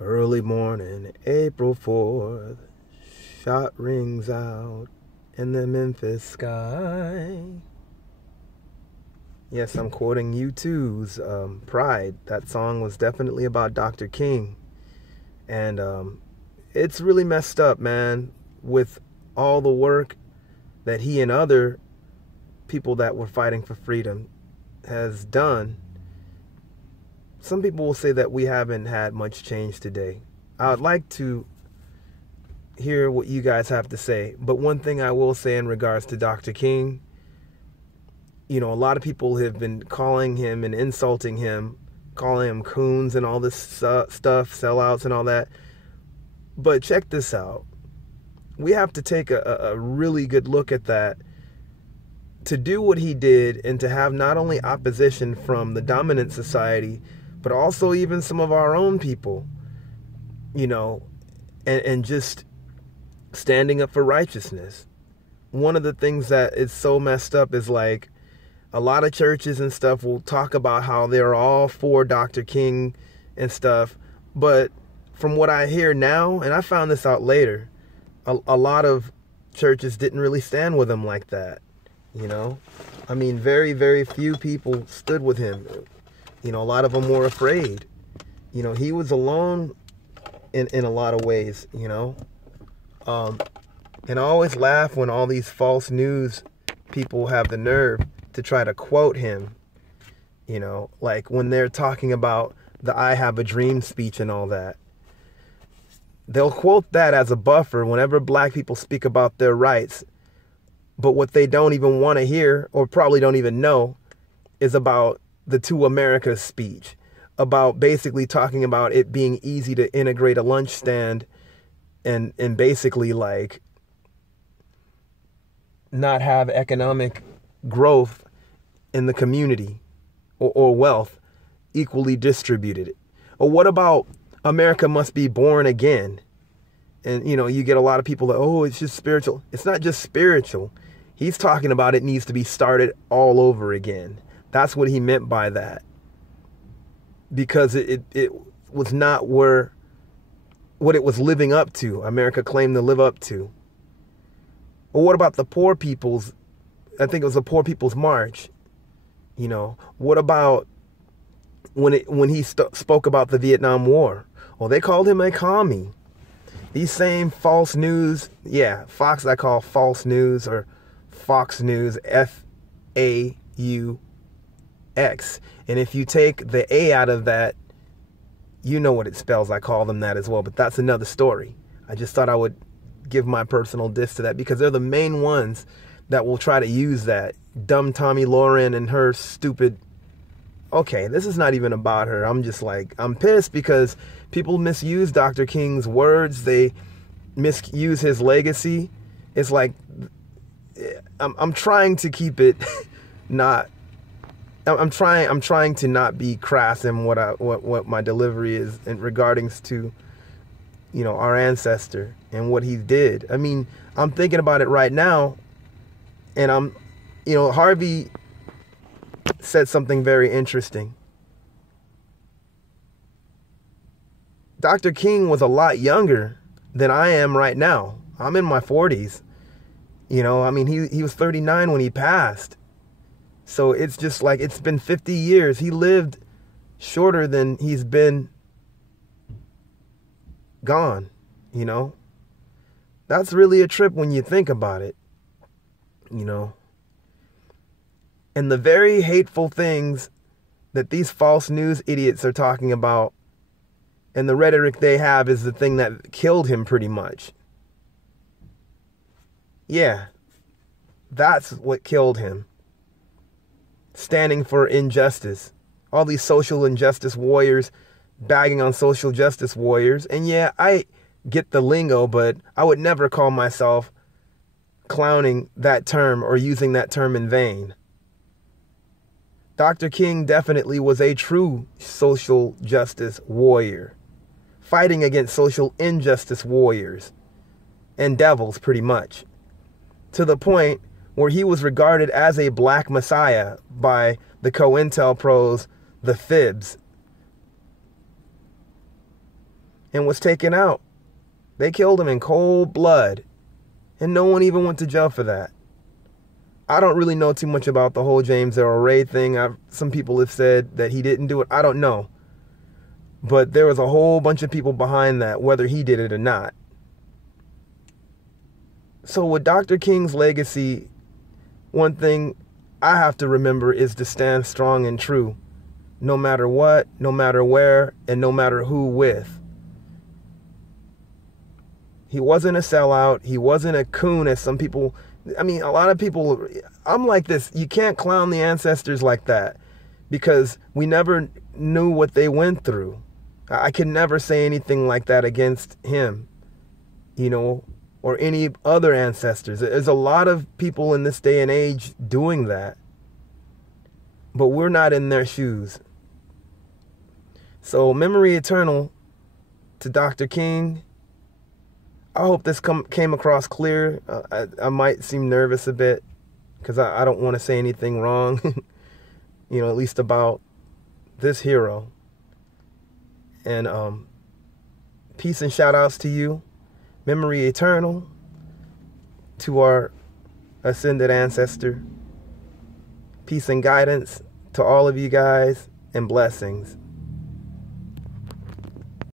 Early morning, April 4th, shot rings out in the Memphis sky. Yes, I'm quoting U2's Pride. That song was definitely about Dr. King. And it's really messed up, man, with all the work that he and other people that were fighting for freedom has done. Some people will say that we haven't had much change today. I would like to hear what you guys have to say. But one thing I will say in regards to Dr. King, a lot of people have been calling him and insulting him, calling him coons and all this stuff, sellouts and all that. But check this out. We have to take a really good look at that. To do what he did and to have not only opposition from the dominant society, but also even some of our own people, and just standing up for righteousness. One of the things that is so messed up is like a lot of churches and stuff will talk about how they're all for Dr. King and stuff. But from what I hear now, and I found this out later, a lot of churches didn't really stand with him like that. I mean, very, very few people stood with him. A lot of them were afraid. He was alone in a lot of ways, And I always laugh when all these false news people have the nerve to try to quote him, like when they're talking about the I Have a Dream speech and all that. They'll quote that as a buffer whenever black people speak about their rights. But what they don't even want to hear, or probably don't even know, is about the Two Americas speech, about basically talking about it being easy to integrate a lunch stand and basically like not have economic growth in the community or wealth equally distributed. Or what about America must be born again? And, you get a lot of people that, oh, it's just spiritual. It's not just spiritual. He's talking about it needs to be started all over again. That's what he meant by that. Because it was not what it was living up to. America claimed to live up to. Well, what about the poor people's, I think it was the Poor People's March. What about when he spoke about the Vietnam War? Well, they called him a commie. These same false news, Fox I call false news or Fox News, FAUX. And if you take the A out of that, you know what it spells. I call them that as well, but that's another story. I just thought I would give my personal diss to that because they're the main ones that will try to use that. Dumb Tommy Lauren and her stupid... Okay, this is not even about her. I'm just like, I'm pissed because people misuse Dr. King's words. They misuse his legacy. It's like, I'm trying to keep it not... I'm trying to not be crass in what my delivery is in regarding to, our ancestor and what he did. I mean, I'm thinking about it right now, and Harvey said something very interesting. Dr. King was a lot younger than I am right now. I'm in my 40s. I mean, he was 39 when he passed. So it's just like, it's been 50 years. He lived shorter than he's been gone, That's really a trip when you think about it, And the very hateful things that these false news idiots are talking about and the rhetoric they have is the thing that killed him pretty much. Yeah, that's what killed him. Standing for injustice. All these social injustice warriors bagging on social justice warriors. And yeah, I get the lingo, but I would never call myself clowning that term or using that term in vain. Dr. King definitely was a true social justice warrior, fighting against social injustice warriors and devils pretty much, to the point where he was regarded as a black messiah by the COINTELPROs, the Fibs. and was taken out. They killed him in cold blood, and no one even went to jail for that. I don't really know too much about the whole James Earl Ray thing. Some people have said that he didn't do it. I don't know. But there was a whole bunch of people behind that, whether he did it or not. So with Dr. King's legacy, one thing I have to remember is to stand strong and true, no matter what, no matter where, and no matter who with. He wasn't a sellout. He wasn't a coon, as some people... I mean, a lot of people... I'm like this. You can't clown the ancestors like that, because we never knew what they went through. I can never say anything like that against him, you know, or any other ancestors. There's a lot of people in this day and age doing that, but we're not in their shoes. So memory eternal to Dr. King. I hope this came across clear. I might seem nervous a bit because I don't want to say anything wrong, you know, at least about this hero. And peace and shout outs to you. Memory eternal to our ascended ancestor. Peace and guidance to all of you guys, and blessings.